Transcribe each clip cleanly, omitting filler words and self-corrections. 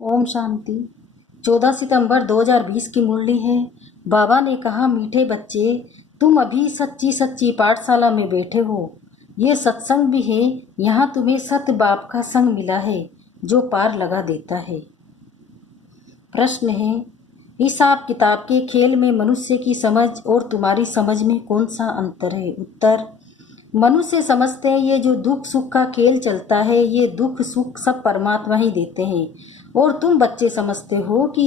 ओम शांति। 14 सितंबर 2020 की मुरली है। बाबा ने कहा, मीठे बच्चे, तुम अभी सच्ची सच्ची पाठशाला में बैठे हो। ये सत्संग भी है। यहाँ तुम्हें सत्य बाप का संग मिला है जो पार लगा देता है। प्रश्न है, हिसाब किताब के खेल में मनुष्य की समझ और तुम्हारी समझ में कौन सा अंतर है? उत्तर, मनुष्य समझते हैं ये जो दुख सुख का खेल चलता है, ये दुख सुख सब परमात्मा ही देते हैं, और तुम बच्चे समझते हो कि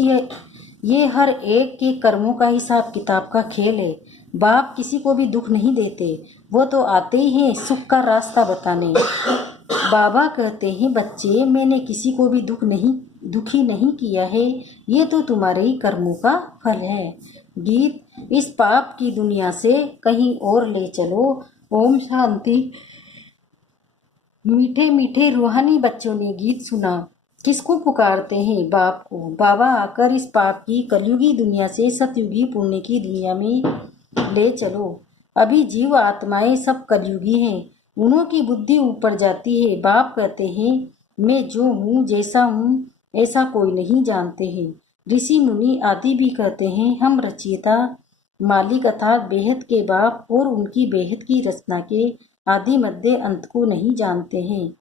ये हर एक के कर्मों का हिसाब किताब का खेल है। बाप किसी को भी दुख नहीं देते, वो तो आते ही हैं सुख का रास्ता बताने। बाबा कहते हैं, बच्चे, मैंने किसी को भी दुखी नहीं किया है, ये तो तुम्हारे ही कर्मों का फल है। गीत, इस पाप की दुनिया से कहीं और ले चलो। ओम शांति। मीठे मीठे रूहानी बच्चों ने गीत सुना। किसको पुकारते हैं? बाप को। बाबा आकर इस पाप की कलयुगी दुनिया से सतयुगी पुण्य की दुनिया में ले चलो। अभी जीव आत्माएं सब कलयुगी हैं, उन्हों की बुद्धि ऊपर जाती है। बाप कहते हैं, मैं जो हूँ, जैसा हूँ, ऐसा कोई नहीं जानते हैं। ऋषि मुनि आदि भी कहते हैं, हम रचयिता, मालिक अर्थात बेहद के बाप और उनकी बेहद की रचना के आदि मध्य अंत को नहीं जानते हैं।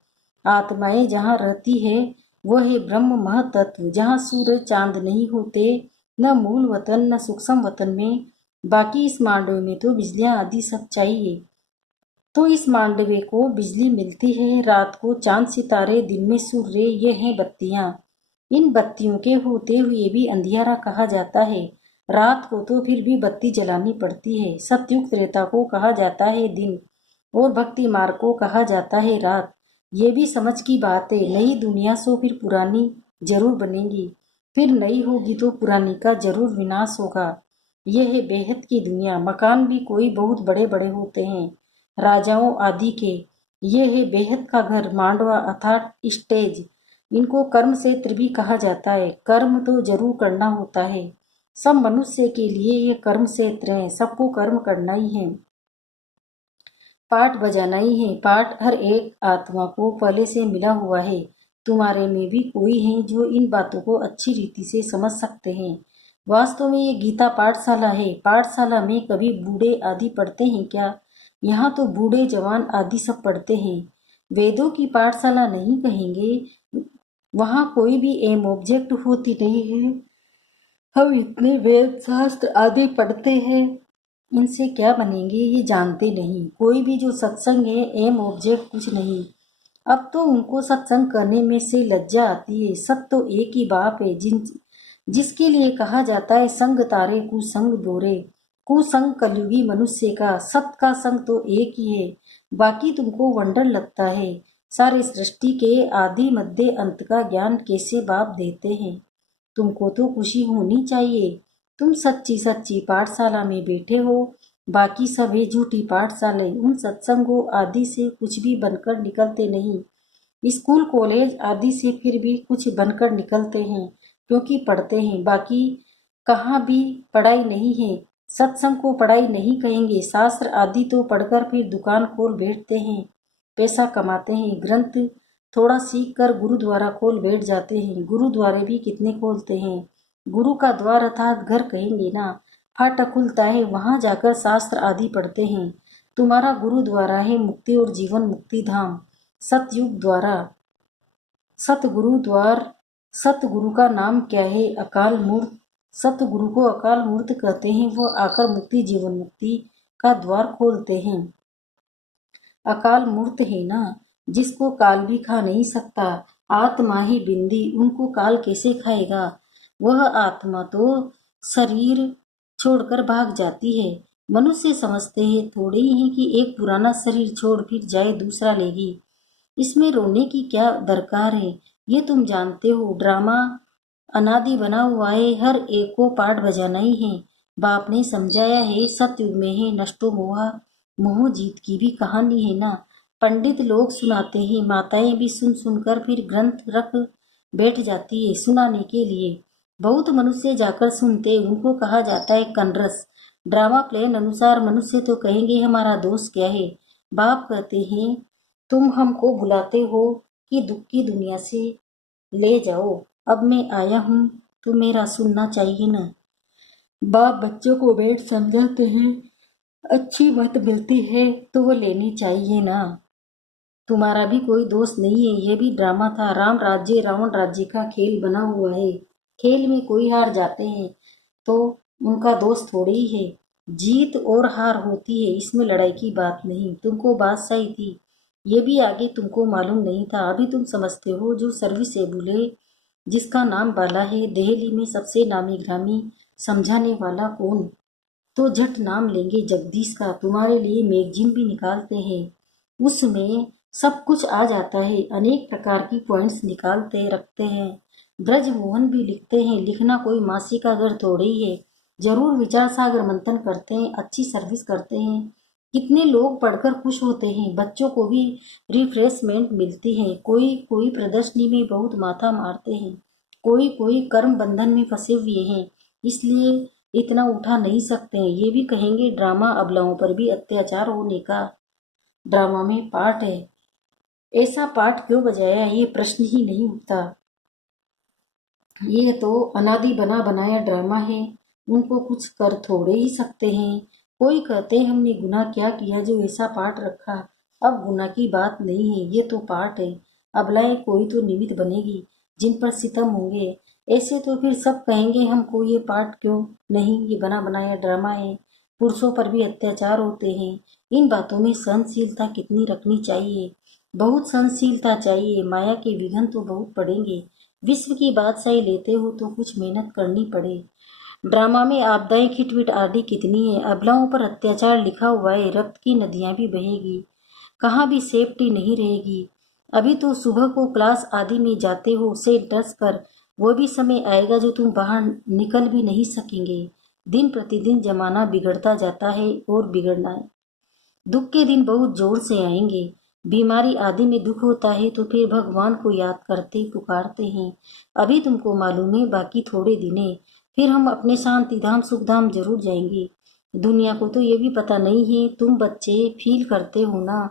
आत्माएं जहाँ रहती है वह है ब्रह्म महतत्व, जहाँ सूरज चांद नहीं होते, न मूल वतन न सूक्ष्म वतन में। बाकी इस मांडवे में तो बिजलियां आदि सब चाहिए, तो इस मांडवे को बिजली मिलती है। रात को चांद सितारे, दिन में सूर्य, ये हैं बत्तियां। इन बत्तियों के होते हुए भी अंधियारा कहा जाता है। रात को तो फिर भी बत्ती जलानी पड़ती है। सतयुग त्रेता को कहा जाता है दिन, और भक्ति मार्ग को कहा जाता है रात। ये भी समझ की बात है। नई दुनिया सो फिर पुरानी जरूर बनेगी, फिर नई होगी तो पुरानी का जरूर विनाश होगा। यह है बेहद की दुनिया। मकान भी कोई बहुत बड़े बड़े होते हैं, राजाओं आदि के। ये है बेहद का घर, मांडवा अर्थात स्टेज। इनको कर्म क्षेत्र भी कहा जाता है। कर्म तो जरूर करना होता है। सब मनुष्य के लिए ये कर्म क्षेत्र है, सबको कर्म करना ही है, पाठ बजाना ही है। पाठ हर एक आत्मा को पहले से मिला हुआ है। तुम्हारे में भी कोई है जो इन बातों को अच्छी रीति से समझ सकते हैं। वास्तव में ये गीता पाठशाला है। पाठशाला में कभी बूढ़े आदि पढ़ते हैं क्या? यहाँ तो बूढ़े जवान आदि सब पढ़ते हैं। वेदों की पाठशाला नहीं कहेंगे, वहाँ कोई भी एम ऑब्जेक्ट होती नहीं है। हम इतने वेद शास्त्र आदि पढ़ते हैं, इनसे क्या बनेंगे ये जानते नहीं। कोई भी जो सत्संग है, एम ऑब्जेक्ट कुछ नहीं। अब तो उनको सत्संग करने में से लज्जा आती है। सब तो एक ही बाप है, जिसके लिए कहा जाता है संग तारे कुसंग बोरे। कुसंग कलयुगी मनुष्य का, सत का संग तो एक ही है। बाकी तुमको वंडर लगता है। सारे सृष्टि के आदि मध्य अंत का ज्ञान कैसे बाप देते हैं? तुमको तो खुशी होनी चाहिए। तुम सच्ची सच्ची पाठशाला में बैठे हो। बाकी सब है झूठी पाठशाला। उन सत्संगों आदि से कुछ भी बनकर निकलते नहीं। स्कूल कॉलेज आदि से फिर भी कुछ बनकर निकलते हैं, क्योंकि पढ़ते हैं। बाकी कहाँ भी पढ़ाई नहीं है। सत्संग को पढ़ाई नहीं कहेंगे। शास्त्र आदि तो पढ़कर फिर दुकान खोल बैठते हैं, पैसा कमाते हैं। ग्रंथ थोड़ा सीख कर गुरुद्वारा खोल बैठ जाते हैं। गुरुद्वारे भी कितने खोलते हैं। गुरु का द्वार अर्थात घर कहेंगे ना, फाटक खुलता है, वहां जाकर शास्त्र आदि पढ़ते हैं। तुम्हारा गुरुद्वारा है मुक्ति और जीवन मुक्ति धाम, सतयुग द्वारा, सतगुरु द्वार। सतगुरु का नाम क्या है? अकाल मूर्त। सतगुरु को अकाल मूर्त कहते हैं। वो आकर मुक्ति जीवन मुक्ति का द्वार खोलते हैं। अकाल मूर्त है ना, जिसको काल भी खा नहीं सकता। आत्मा ही बिंदी, उनको काल कैसे खाएगा? वह आत्मा तो शरीर छोड़कर भाग जाती है। मनुष्य समझते हैं थोड़े ही है कि एक पुराना शरीर छोड़ फिर जाए दूसरा लेगी। इसमें रोने की क्या दरकार है? ये तुम जानते हो, ड्रामा अनादि बना हुआ है, हर एक को पाठ बजाना ही है। बाप ने समझाया है, सतयुग में है नष्टो मोहा, मोह जीत की भी कहानी है ना। पंडित लोग सुनाते हैं, माताएं भी सुन सुनकर फिर ग्रंथ रख बैठ जाती है सुनाने के लिए। बहुत मनुष्य जाकर सुनते, उनको कहा जाता है कनरस। ड्रामा प्लान अनुसार मनुष्य तो कहेंगे हमारा दोष क्या है? बाप कहते हैं, तुम हमको बुलाते हो कि दुख की दुनिया से ले जाओ, अब मैं आया हूँ तो मेरा सुनना चाहिए ना। बाप बच्चों को भेंट समझाते हैं, अच्छी मत मिलती है तो वो लेनी चाहिए ना। तुम्हारा भी कोई दोस्त नहीं है, ये भी ड्रामा था। राम राज्य रावण राज्य का खेल बना हुआ है। खेल में कोई हार जाते हैं तो उनका दोस्त थोड़ी ही है। जीत और हार होती है, इसमें लड़ाई की बात नहीं। तुमको बादशाही थी, ये भी आगे तुमको मालूम नहीं था। अभी तुम समझते हो जो सर्विसेबल है, जिसका नाम बाला है, दिल्ली में सबसे नामी ग्रामी, समझाने वाला कौन? तो झट नाम लेंगे जगदीश का। तुम्हारे लिए मैगजीन भी निकालते हैं, उसमें सब कुछ आ जाता है। अनेक प्रकार की पॉइंट्स निकालते रखते हैं। ब्रजमोहन भी लिखते हैं। लिखना कोई मासिक का घर थोड़े ही है। जरूर विचार सागर मंथन करते हैं, अच्छी सर्विस करते हैं। कितने लोग पढ़कर खुश होते हैं। बच्चों को भी रिफ्रेशमेंट मिलती है। कोई कोई प्रदर्शनी में बहुत माथा मारते हैं, कोई कोई कर्म बंधन में फंसे हुए हैं, इसलिए इतना उठा नहीं सकते हैं। ये भी कहेंगे ड्रामा अबलाओं पर भी अत्याचार होने का ड्रामा में पार्ट है। ऐसा पार्ट क्यों बजाया, ये प्रश्न ही नहीं उठता। ये तो अनादि बना बनाया ड्रामा है, उनको कुछ कर थोड़े ही सकते हैं। कोई कहते हैं हमने गुनाह क्या किया जो ऐसा पार्ट रखा। अब गुनाह की बात नहीं है, ये तो पार्ट है। अबलाएं कोई तो निमित्त बनेगी जिन पर सितम होंगे। ऐसे तो फिर सब कहेंगे हमको ये पार्ट क्यों नहीं, ये बना बनाया ड्रामा है। पुरुषों पर भी अत्याचार होते हैं। इन बातों में सहनशीलता कितनी रखनी चाहिए, बहुत सहनशीलता चाहिए। माया के विघन तो बहुत पड़ेंगे। विश्व की बादशाही लेते हो तो कुछ मेहनत करनी पड़े। ड्रामा में आपदाएं खिटपिट आदि कितनी है। अबलाओं पर अत्याचार लिखा हुआ है, रक्त की नदियां भी बहेगी, कहाँ भी सेफ्टी नहीं रहेगी। अभी तो सुबह को क्लास आदि में जाते हो से डस कर, वो भी समय आएगा जो तुम बाहर निकल भी नहीं सकेंगे। दिन प्रतिदिन जमाना बिगड़ता जाता है और बिगड़ना है। दुख के दिन बहुत जोर से आएंगे। बीमारी आदि में दुख होता है तो फिर भगवान को याद करते पुकारते हैं। अभी तुमको मालूम है, बाकी थोड़े दिन है, फिर हम अपने शांति धाम सुख धाम जरूर जाएंगे। दुनिया को तो ये भी पता नहीं है, तुम बच्चे फील करते हो ना।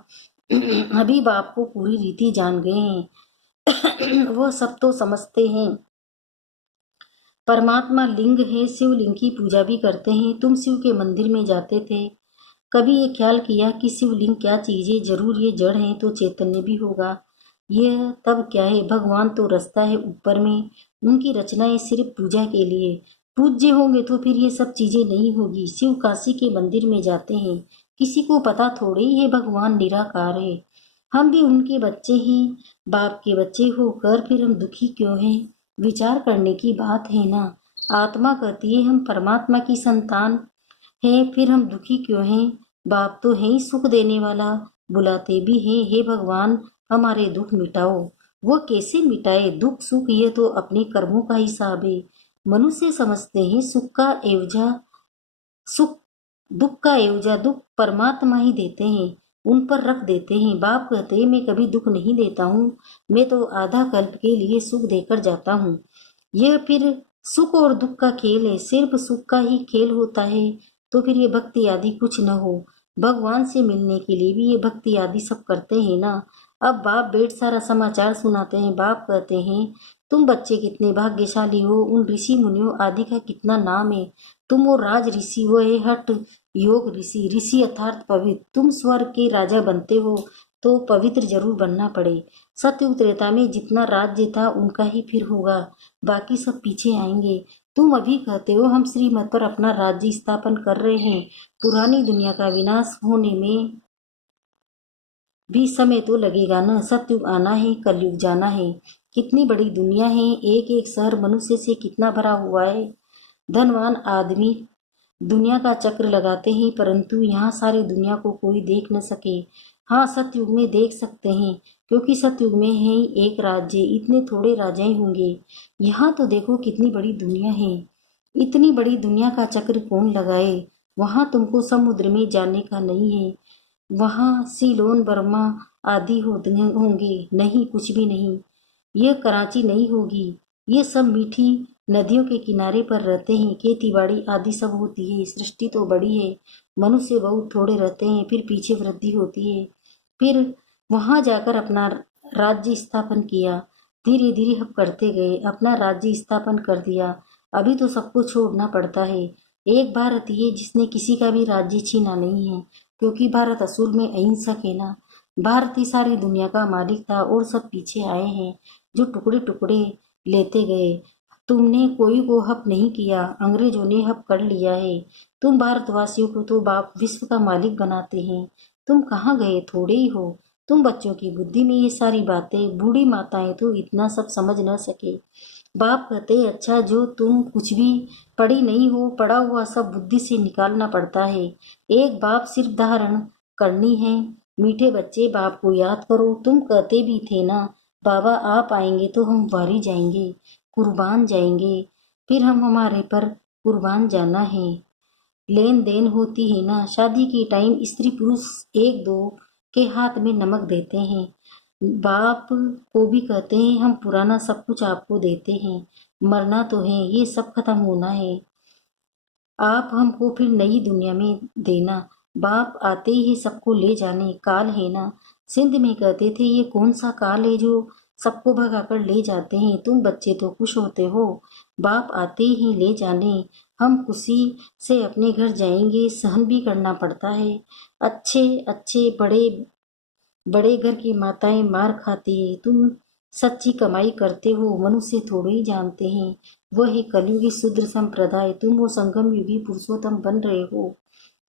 अभी बाप को पूरी रीति जान गए हैं। वो सब तो समझते हैं। परमात्मा लिंग है, शिवलिंग की पूजा भी करते हैं। तुम शिव के मंदिर में जाते थे, कभी ये ख्याल किया कि शिवलिंग क्या चीज है? जरूर ये जड़ है तो चैतन्य भी होगा। यह तब क्या है? भगवान तो रास्ता है ऊपर में, उनकी रचनाएं सिर्फ पूजा के लिए। पूज्य होंगे तो फिर ये सब चीजें नहीं होगी। शिव काशी के मंदिर में जाते हैं, किसी को पता थोड़े ही है भगवान निराकार है। हम भी उनके बच्चे हैं, बाप के बच्चे होकर फिर हम दुखी क्यों हैं? विचार करने की बात है ना। आत्मा कहती है हम परमात्मा की संतान हैं, फिर हम दुखी क्यों हैं? बाप तो है ही सुख देने वाला, बुलाते भी हैं, हे भगवान हमारे दुख मिटाओ। वो कैसे मिटाए दुख सुख? ये तो अपने कर्मों का हिसाब है। मनुष्य समझते हैं सुख दुख का एवजा दुख परमात्मा ही देते हैं, उन पर रख देते हैं। बाप कहते हैं मैं कभी दुख नहीं देता हूँ, मैं तो आधा कल्प के लिए सुख देकर जाता हूँ। यह फिर सुख और दुख का खेल है। सिर्फ सुख का ही खेल होता है तो फिर ये भक्ति आदि कुछ न हो। भगवान से मिलने के लिए भी ये भक्ति आदि सब करते हैं ना। अब बाप बेट सारा समाचार सुनाते हैं। बाप कहते हैं तुम बच्चे कितने भाग्यशाली हो, उन ऋषि मुनियों आदि का कितना नाम है। तुम वो राज ऋषि, वो है हठ योग ऋषि। ऋषि अर्थात पवित्र। तुम स्वर्ग के राजा बनते हो तो पवित्र जरूर बनना पड़े। सत्युग त्रेता में जितना राज्य था उनका ही फिर होगा, बाकी सब पीछे आएंगे। तुम अभी कहते हो हम श्रीमत पर अपना राज्य स्थापन कर रहे हैं। पुरानी दुनिया का विनाश होने में भी समय तो लगेगा न। सतयुग आना है, कलयुग जाना है। कितनी बड़ी दुनिया है, एक एक शहर मनुष्य से कितना भरा हुआ है। धनवान आदमी दुनिया का चक्र लगाते हैं, परंतु यहाँ सारी दुनिया को कोई देख न सके। हाँ, सतयुग में देख सकते हैं, क्योंकि सतयुग में है ही एक राज्य, इतने थोड़े राजाएं होंगे। यहाँ तो देखो कितनी बड़ी दुनिया है। इतनी बड़ी दुनिया का चक्र कौन लगाए? वहाँ तुमको समुद्र में जाने का नहीं है। वहाँ सीलोन बर्मा आदि होंगे नहीं, कुछ भी नहीं। यह कराची नहीं होगी। ये सब मीठी नदियों के किनारे पर रहते हैं, खेतीबाड़ी आदि सब होती है। सृष्टि तो बड़ी है, मनुष्य बहुत थोड़े रहते हैं, फिर पीछे वृद्धि होती है। फिर वहां जाकर अपना राज्य स्थापन किया। धीरे धीरे हम करते गए, अपना राज्य स्थापन कर दिया। अभी तो सबको छोड़ना पड़ता है। एक भारत ये जिसने किसी का भी राज्य छीना नहीं है, क्योंकि भारत असूल में अहिंसक है ना। भारत ही सारी दुनिया का मालिक था और सब पीछे आए हैं जो टुकड़े टुकड़े लेते गए। तुमने कोई को हप नहीं किया, अंग्रेजों ने हप कर लिया है। तुम भारतवासियों को तो बाप विश्व का मालिक बनाते हैं। तुम कहाँ गए, थोड़े ही हो। तुम बच्चों की बुद्धि में ये सारी बातें, बूढ़ी माताएं तो इतना सब समझ न सके। बाप कहते अच्छा जो तुम कुछ भी पढ़ी नहीं हो, पढ़ा हुआ सब बुद्धि से निकालना पड़ता है। एक बाप सिर्फ धारण करनी है। मीठे बच्चे बाप को याद करो। तुम कहते भी थे ना बाबा आप आएंगे तो हम वारी जाएंगे, कुर्बान जाएंगे। फिर हम हमारे पर कुर्बान जाना है। लेन देन होती है ना, शादी के टाइम स्त्री पुरुष एक दो के हाथ में नमक देते हैं। बाप को भी कहते हैं हम पुराना सब कुछ आपको देते हैं। मरना तो है, ये सब खत्म होना है। आप हमको फिर नई दुनिया में देना। बाप आते ही सबको ले जाने, काल है ना। सिंध में कहते थे ये कौन सा काल है जो सबको भगाकर ले जाते हैं। तुम बच्चे तो खुश होते हो, बाप आते ही ले जाने। हम खुशी से अपने घर जाएंगे, सहन भी करना पड़ता है। अच्छे अच्छे बड़े बड़े घर की माताएं मार खाती है। तुम सच्ची कमाई करते हो, मनुष्य थोड़े ही जानते हैं। वह है कलयुगी शूद्र संप्रदाय। तुम वो संगम युगी पुरुषोत्तम बन रहे हो।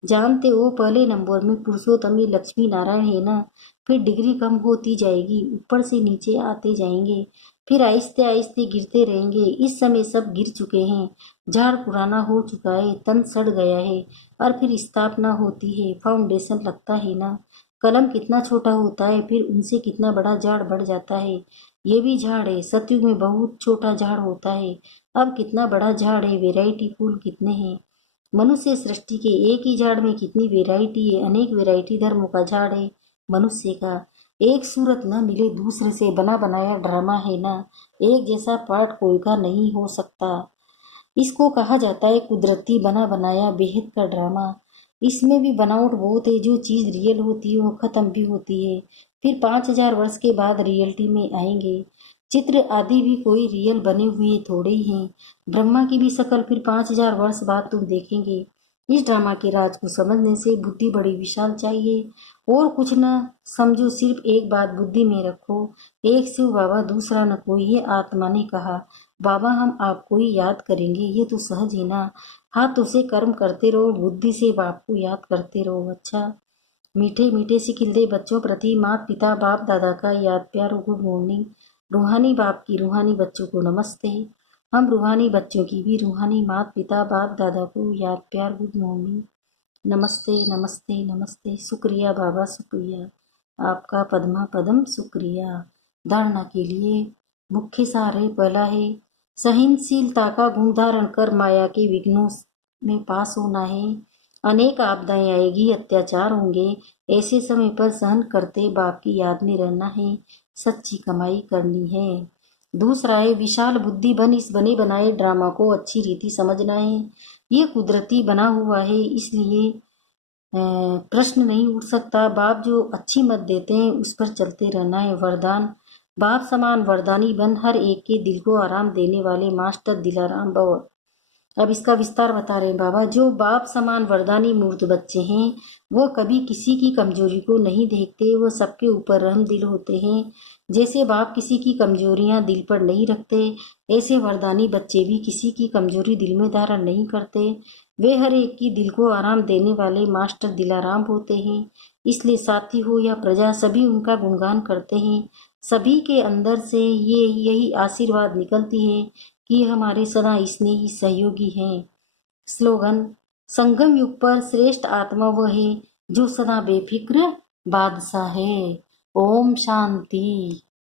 जानते हो पहले नंबर में पुरुषोत्तम ये लक्ष्मी नारायण है ना। फिर डिग्री कम होती जाएगी, ऊपर से नीचे आते जाएंगे, फिर आहिस्ते आहिस्ते गिरते रहेंगे। इस समय सब गिर चुके हैं। झाड़ पुराना हो चुका है, तन सड़ गया है, और फिर स्थापना होती है, फाउंडेशन लगता है ना। कलम कितना छोटा होता है, फिर उनसे कितना बड़ा झाड़ बढ़ जाता है। ये भी झाड़ है, सतयुग में बहुत छोटा झाड़ होता है, अब कितना बड़ा झाड़ है। वेराइटी फूल कितने हैं। मनुष्य सृष्टि के एक ही झाड़ में कितनी वेराइटी है। अनेक वेराइटी धर्मों का झाड़ है मनुष्य का। एक सूरत न मिले दूसरे से बना बनाया ड्रामा है ना। एक जैसा पार्ट कोई का नहीं हो सकता। इसको कहा जाता है कुदरती बना बनाया बेहद का ड्रामा। इसमें भी बनावट बहुत है। जो चीज रियल होती है वो खत्म भी होती है। फिर 5,000 वर्ष के बाद रियलिटी में आएंगे। चित्र आदि भी कोई रियल बने हुए थोड़े ही हैं। ब्रह्मा की भी शक्ल फिर 5,000 वर्ष बाद तुम देखेंगे। इस ड्रामा के राज को समझने से बुद्धि बड़ी विशाल चाहिए। और कुछ न समझो, सिर्फ एक बात बुद्धि में रखो, एक शिव बाबा दूसरा न कोई, ये आत्मा ने कहा। बाबा हम आपको ही याद करेंगे, ये तो सहज है ना। हाथों से कर्म करते रहो, बुद्धि से बाप को याद करते रहो। अच्छा मीठे मीठे से खिलते बच्चों प्रति माता पिता बाप दादा का याद प्यार और गुड मॉर्निंग। रूहानी बाप की रूहानी बच्चों को नमस्ते। हम रूहानी बच्चों की भी रूहानी माता पिता बाप दादा को याद प्यार गुड मॉर्निंग। नमस्ते नमस्ते नमस्ते। शुक्रिया बाबा, शुक्रिया आपका पद्मा पदम, शुक्रिया। धारणा के लिए मुख्य सार है, पहला है सहनशीलता का गुण धारण कर माया के विघ्नों में पास होना है। अनेक आपदाएं आएगी, अत्याचार होंगे, ऐसे समय पर सहन करते बाप की याद में रहना है। सच्ची कमाई करनी है। दूसरा है विशाल बुद्धि बन इस बने बनाए ड्रामा को अच्छी रीति समझना है। ये कुदरती बना हुआ है, इसलिए प्रश्न नहीं उठ सकता। बाप जो अच्छी मत देते हैं उस पर चलते रहना है। वरदान बाप समान वरदानी बन हर एक के दिल को आराम देने वाले मास्टर दिलाराम भव। अब इसका विस्तार बता रहे हैं बाबा। जो बाप समान वरदानी मूर्त बच्चे हैं वो कभी किसी की कमजोरी को नहीं देखते, वो सबके ऊपर रहम दिल होते हैं। जैसे बाप किसी की कमजोरियां दिल पर नहीं रखते, ऐसे वरदानी बच्चे भी किसी की कमजोरी दिल में धारण नहीं करते। वे हर एक की दिल को आराम देने वाले मास्टर दिलाराम होते हैं। इसलिए साथी हो या प्रजा सभी उनका गुणगान करते हैं। सभी के अंदर से ये यही आशीर्वाद निकलती है कि हमारे सदा स्नेही सहयोगी हैं। स्लोगन संगम युग पर श्रेष्ठ आत्मा वह है जो सदा बेफिक्र बादशाह है। ओम शांति।